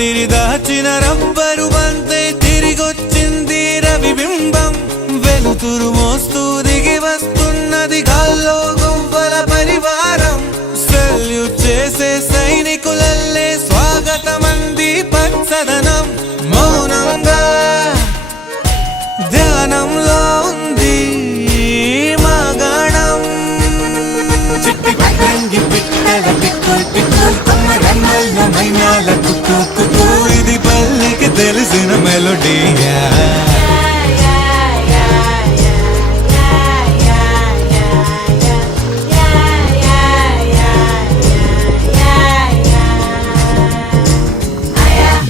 రాత్రి దాచిన రబ్బరు బంతే తిరిగొచ్చింది రవిబింబం వెలుతురు మోస్తూ దిగి వస్తున్నది గాల్లో గువ్వల పరివారం సెల్యూట్ చేసే సైనికులల్లే స్వాగతమంది పచ్చదనం మౌనంగా ధ్యానంలో ఉంది మాగాణం చిట్టి పట్టంగి పిట్టల పిక్కుల్ పిక్కుల్ కొమ్మ రంగల్లో మైనాల కుక్కు కుక్కు ఇది పల్లెకి తెలిసిన మెలోడీయా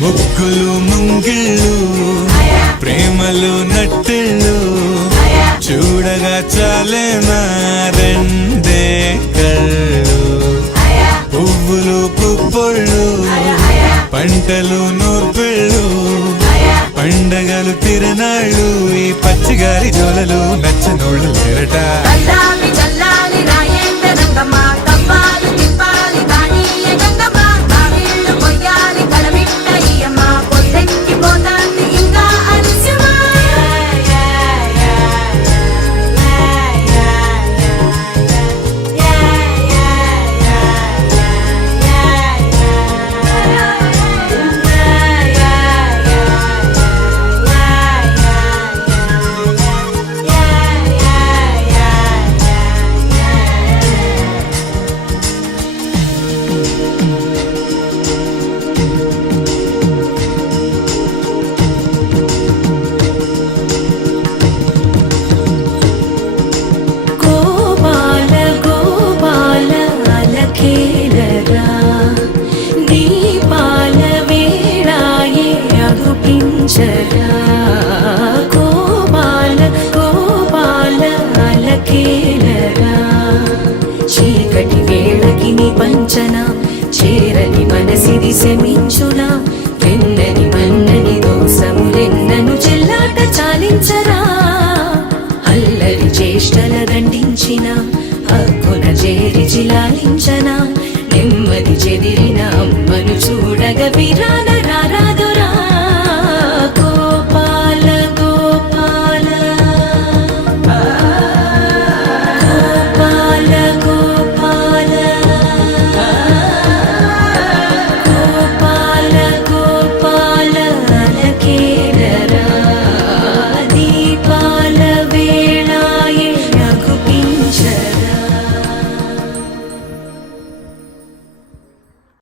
ముగ్గులు ముంగిళ్ళు ప్రేమలు నట్టిళ్ళు చూడగా చాలేనా రెండే కళ్ళు పువ్వులు పుప్పొళ్ళు పంటలు నూర్పిళ్ళు పండగలు తిరునాళ్ళు ఈ పచ్చిగారి జోలలు నచ్చనోళ్ళు లేరట గోపాల గోపాల అలకేలరా చీకటి వేళకి నీ పంచన చేరని మనసిది శమించునా వెన్నని మన్నని దోసములెన్నను చెల్లాట చాలించరా అల్లరి చేష్టల దండించిన హక్కున చేరి చిలాలించనా నెమ్మది చెదిరిన అమ్మను చూడగ విరాన